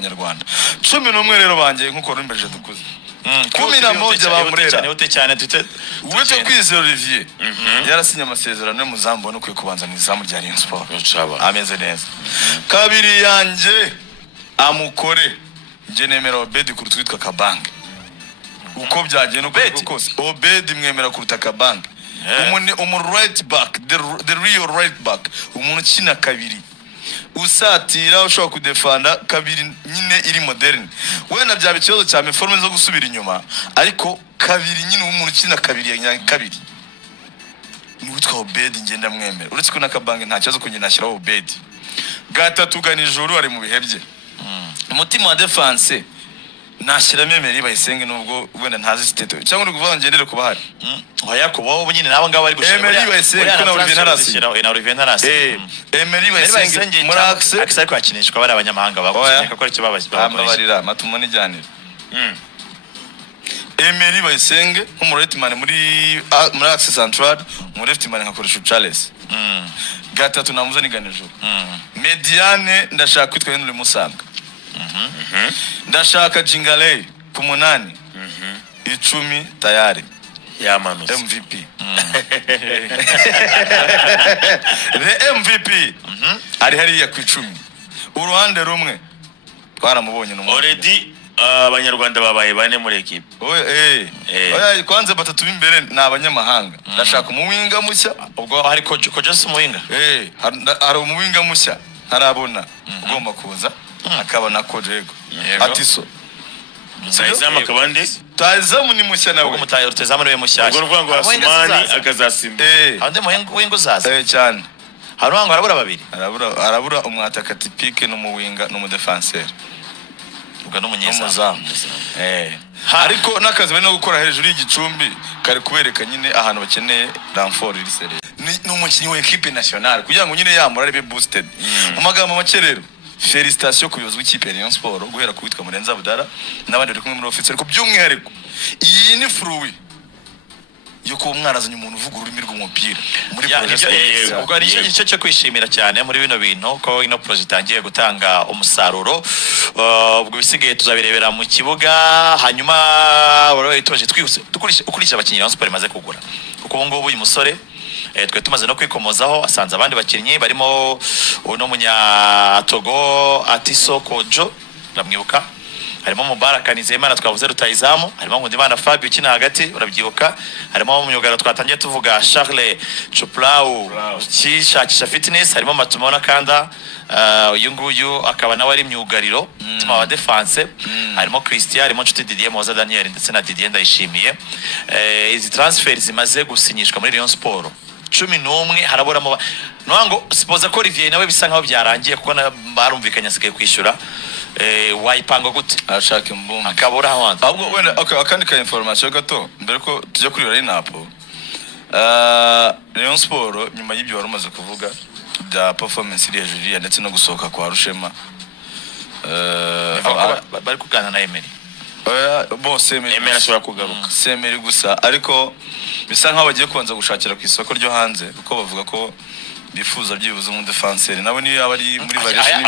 abanyarwanda 11 rero banjye nkuko rumbeje dukuze 11 bamurera cyane uwete kwizera Olivier yarasinye amasezerano yo muzambo no kwikubanza mu izamu rya Rayon Sport ameze neza kabiri yanjye amukore nje nemera Obed kurutwitwa Kabange uko byagiye no kose Obed mwemera kuruta Kabange right back the real right back umuntu kina kabiri usatira ushobora kudefanda kabiri nyine iri modern wena bya bikibazo cya meforme zo gusubira inyuma ariko kabiri nyine umuntu kina kabiri ya kabiri ni witwa Obed ngenda mwemera uretse ko na Kabange nta kibazo kunye nashyiraho Obed gatatu ganijoro ari mu bihebye umutima wa defense nashyira memeri bayisenge nubwo wenda ntazi state cyangwa uri kuvuga ngendere kuba hari oya kuba nyine nabo ngabo ari gushira Emery bayisenge ko na Olivier Ntarasi na Olivier Ntarasi Emery bayisenge muri axe akisa ko akinishwa bari abanyamahanga bavuze ko icyo babarira matumo n'ijyanira Emery bayisenge nk'umuretman muri axe central mu leftman nkakoresha Charles gatatu namuza niganijoro Mediane ndashaka kwitwa Henry Musanga ndashaka Jingalei ku 8 10 tayari yamanutse MVP the MVP ari hariya ku 10 uruhande rumwe twaramubonye no already abanyarwanda babaye bane muri equipe oya kwanza batatu b'imbere na abanyamahanga ndashaka umuwinga mushya ubwo hari coach Jose Muwinga hari umuwinga mushya harabona ugomba kuza akabona ko Jego atiso Mutayizamu kabande Tayizamu ni mushya nawe Mutayizamu niwe mushyashya ubwo rwango Asmani akazasimba ande muhingo zaza cyane harango arabura babiri arabura umwataka typique no muwinga no mu defenseur ubwo no munyezamu ariko nakazi bari no gukora hejuru y'igicumbi kari kubereka nyine ahantu bakeneye renfort iri sere ni umukinyi wa equipe nationale kugira ngo nyine yamura ari boosted mu magambo makerero Félicitations ku yozwe ikipe ya Rayon Sport guhera ku witwa Murenza Budara nabandi bari kumwe muri officer ko byumwihariko iyi ni fruit yo ko umwarazanye umuntu uvuga ururimi rw'umupira muri project ubwo ari cyo cyo kwishimira cyane muri bino bintu ko ino project itangiye gutanga umusaruro ubwo bisigaye tuzabirebera mu kibuga hanyuma wari itoje twihuse ukurisha abakinnyi Rayon Sport imaze kugura kuko ubu ngubu uyu musore twe tumaze no kwikomozaho asanze abandi bakinnyi barimo uno munya Togo Atiso Kojo ndamwibuka harimo Mubaraka Nizeyimana twavuze Rutayizamu harimo Nkundimana Fabio ukina hagati urabyibuka harimo umuyogaro twatangiye tuvuga Charles Choplau kishakisha fitness harimo Matumona Kanda uyu nguyu akaba nawe ari myugariro tuma wa defense harimo Christian harimo Nshuti Didier Moza Daniel ndetse na Didier Ndayishimiye izi transfers zimaze gusinyishwa muri Rayon Sport 11 haraburamo nwango suppose ko Olivier nawe bisa nkaho byarangiye kuko barumvikanye asigaye kwishyura wayipanga gute ashaka imbumbi akabura hanze ahubwo wenda akandi ka information gato mbere ko tujya kuri Rainapo Rayon Sport nyuma y'ibyo warumaze kuvuga bya performance iri hejuru ndetse no gusohoka kwa Rushema bari kugana na Emery bose Emery ashobora kugaruka Emery gusa ariko bisa nkaho bagiye kubanza gushakira ku isoko ryo hanze uko bavuga ko bifuza byibuze mu defenseur nabo ni abari muri variation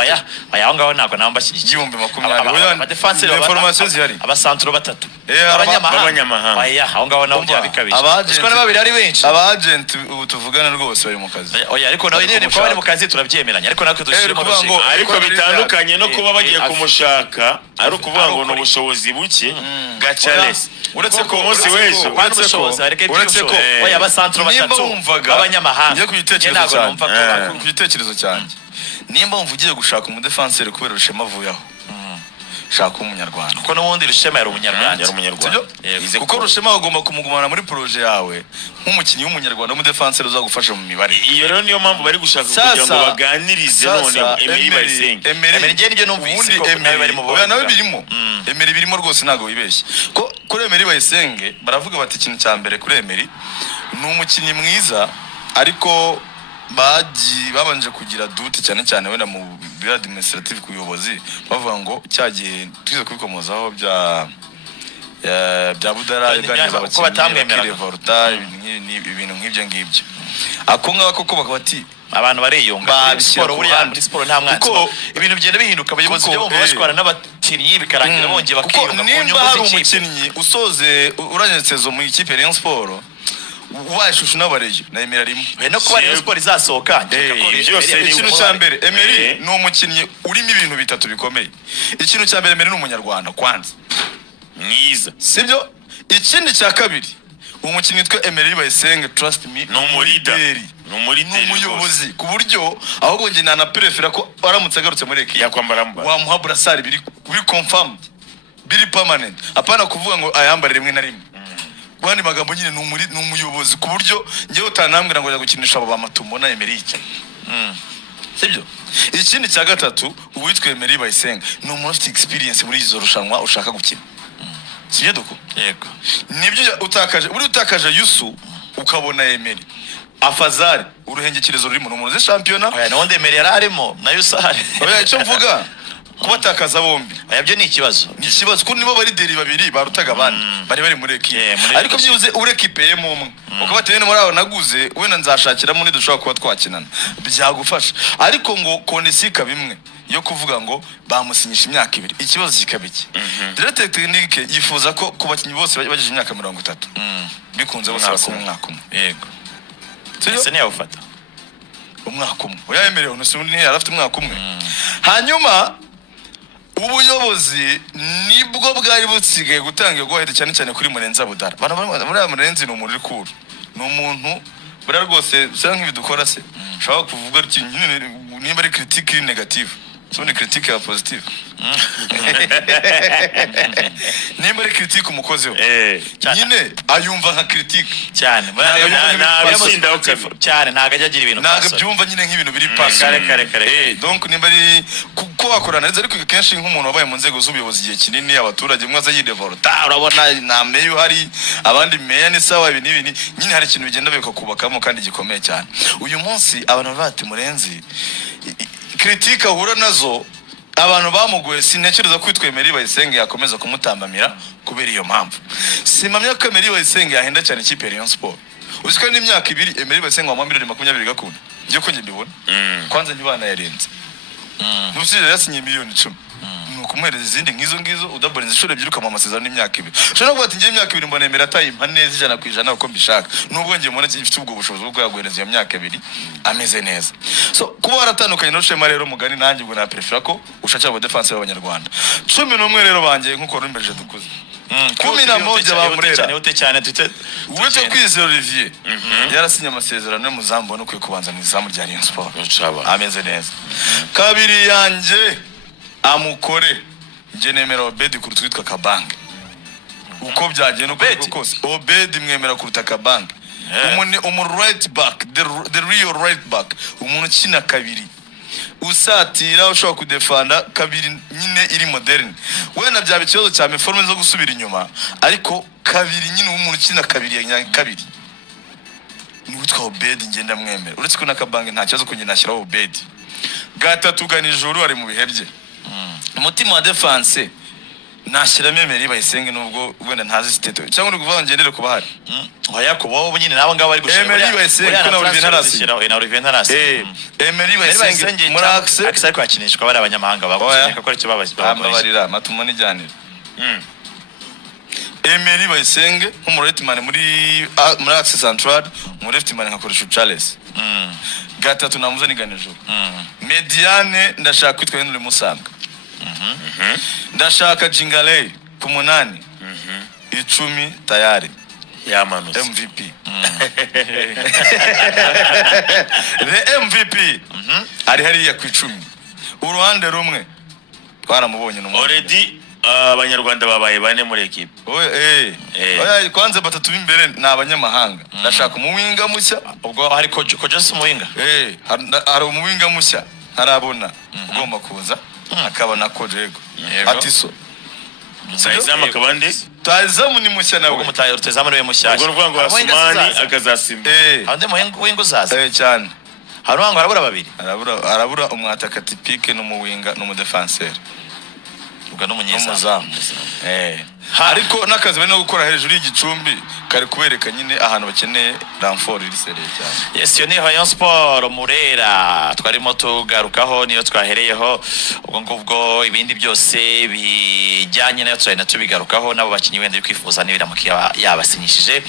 aho ngaho ntago namba shyigiye 2020 aba defenseur information zihari aba centro batatu abanyamahanga aho ngaho nabo byabikabije kuko n'ababiri ari benshi aba agent tuvugana rwose bari mu kazi ariko nawe nyine ko bari mu kazi turabyemeranya ariko natwe dushirimo ariko bitandukanye no kuba bagiye kumushaka ari ukuvuga ngo no bushobozi buke gacales uretse ko umunsi w'ejo uretse ko oya aba centro batatu abanyamahanga ku gitekerezo cyanjye nimba wumva ugiye gushaka umudefenseur kubera Rushema avuyaho shaka umunyarwanda kuko n'ubundi Rushema yari umunyarwanda kuko Rushema agomba kumugumana muri projet yawe nk'umukinnyi w'umunyarwanda umudefenseur uzagufasha mu mibare iyo rero niyo mpamvu bari gushaka kugira ngo baganirize none Emery bayisenge Emery ngiye numvise ko nawe bari mu boya nawe birimo Emery birimo rwose ntago wibeshye ko kuri Emery bayisenge baravuga bati ikintu cya mbere kuri Emery ni umukinnyi mwiza ariko babanje kugira dute cyane wenda mu biro administrative kuyobozi bavuga ngo cyagiye twize kubikomozaho bya Budara yaganira ko batamwemera revolta ibintu nk'ibyo akonga koko bakaba ati abantu bariyunga muri siporo buriya muri siporo nta mwanzi ibintu bigenda bihinduka abayobozi byo bumva bashwana n'abakinnyi bikarangira bongeye bakiyunga ku nyungu z'ikipe usoze uranyetsezo mu ikipe Rayon Sport washushu n'abareyo na Emery rimwe no kuba Rayon Sport izasohoka ikintu cya mbere Emery ni umukinnyi urimo ibintu bitatu bikomeye. Ikintu cya mbere Emery ni umunyarwanda kwanza mwiza sibyo. Ikindi cya kabiri umukinnyi twa Emery Bayisenge trust me no murideri n'umuyobozi ku buryo ahubwo nge na prefera ko aramutse agarutse muri ekipe yakwambara wamuha brassard biri confirmed biri permanent apana kuvuga ngo ayambare rimwe na rimwe. Bandi magambo nyine n'umuyobozi ku buryo ngewe utanambwira ngo yagukinisha abo bamatumbo na Emery cyane sibyo. Ikindi cya gatatu uwitwa Emery Bayisenge ni umuntu ufite experience muri izo rushanwa ushaka gukina sibyo duko yego nibyo utakaje Yusu ukabona Emery Afazari uruhengekerezo rurimo n'umuzi championa n'undi Emery yararimo na Yusari icyo mvuga kubatakaza bombi ayabyo ni ikibazo kuko nibo bari deri babiri barutaga abandi bari muri ekipe ariko byibuze urekipeyemo umwe ukabateye muri abo naguze wenda nzashakira muri dushobora kuba twakinana byagufasha. Ariko ngo konesika bimwe yo kuvuga ngo bamusinyisha imyaka 2 ikibazo kikabiki directeur technique yifuza ko kubakinyi bose bageje imyaka 30 bikunze bose bakoma umwaka umwe yego ese niyo ufata umwaka umwe uyayemerewe n'usundi yarafite umwaka umwe. Hanyuma ubuyobozi nibwo bwari butsigaye gutanga gohede cyane cyane kuri Murenzi Abudara. Muri Murenzi ni umuntu rikuru ni umuntu bura rwose cyangwa nk'ibidukora se shaka kuvuga ati niba ari critique negative so ni critique ya positive nimba ari critique umukozeho nyine ayumva nka critique cyane nabisinda ukafa cyane ntaga agira ibintu naga byumva nyine nk'ibintu biri pass kare donc nimba ari kuko wakorana neza ariko kenshi nk'umuntu wabaye mu nzego z'ubuyobozi igihe kinini abaturage mwaza yidevolta urabona na meyo hari abandi meya ni sawa ibintu nyine hari ikintu bigenda bikakubakamo kandi gikomeye cyane. Uyu munsi abantu bati Murenzi critique ahura nazo abantu bamugoye sintekereza kwitwa Emery Bayisenge yakomeza kumutambamira kubera iyo mpamvu. Simamya ko Emery Bayisenge yahenda cyane ikipe Rayon Sport. Uziko n'imyaka 2 Emery Bayisenge wa 2020 gakunda byo ko nge mbibona kwanza ntibana yarenze n'usije yasinye miliyoni 10 nukumwereza izindi ngizo udaborenze ishuri byiruka mu masezerano n'imyaka 2 ushobora kuba ati ngiye imyaka 2 mbona Emery atayimpa neza 100% uko mbishaka nubwo ngiye mbona ifite ubwo bushobozi bwo yaguhereza iyo myaka 2 ameze neza. So kuba waratandukanye no Shema rero mugani nanjye ubwo na prefera ko ushakira abo defense b'abanyarwanda 11 rero bangiye nkuko rumbeje dukuze 11 bamurera cyane uwitwa Kwizera Olivier yarasinye amasezerano mu Zambo no kwikubanza mu izamu rya Rayon Sport ameze neza. Kabiri yanje amukore nje nemera Obedi kuruta witwa Kabange uko byagiye no kose Obedi mwemera kuruta Kabange umu right back the real right back umuntu kina kabiri usatira ushobora kudefanda kabiri nyine iri modern wenda byaba ikibazo cya meforme zo gusubira inyuma ariko kabiri nyine umuntu kina kabiri ya kabiri ni witwa Obedi ngenda mwemera uretse ko na Kabange nta kibazo ko ngenda nashyiraho Obedi. Gatatu ganijoro ari mu bihebye umutima wa defense nashyiramo Emery Bayisenge nubwo wenda ntazi siteto cyangwa kuvuga ngendere kuba hari oya kuba ubu nyine nabo ngabo ari gushira Emery Bayisenge ko na Olivier Ntarasi Emery Bayisenge muri akse kwakinishwa bari abanyamahanga bagushaka ko ari kibabazi babarira matumo nijyanira Emery Bayisenge nk'umuretman muri Axe Central mu leftman nkakoresha Charles gatatu namuze niganijoro Mediane ndashaka kwitwa Henry Musanga ndashaka Jingaley ku 8 10 tayari yamanutse MVP the MVP ari hariya ku 10 uruhande rumwe twaramubonye no already abanyarwanda babaye bane muri equipe oya kwanza batatu b'imbere n'abanyamahanga ndashaka umuwinga mushya ubwo hari Kojasi umuwinga hari umuwinga mushya harabona ugomba kuza akabona ko Diego Atiso Tayizamu akabande Tayizamu ni mushya nawe ubwo mutayo Tayizamu niwe mushya ubwo ruvuga ngo Asmani akazasimba ande muhingo zaza cyane haruhango arabura babiri arabura umwataka typique n'umuwinga n'umudefenseur ubwo no munyezamu ariko n'akazi bari no gukora hejuru y'igicumbi kari kubereka nyine ahantu bakeneye ramfort iri sereye cyane. Yes, yo ni Rayon Sport Murera twarimo tugarukaho niyo twahereyeho ubwo ngubwo ibindi byose bijyanye nayo twari tubigarukaho nabo bakinyi wenda kwifuza n'ibiramukiye yabasinyishije.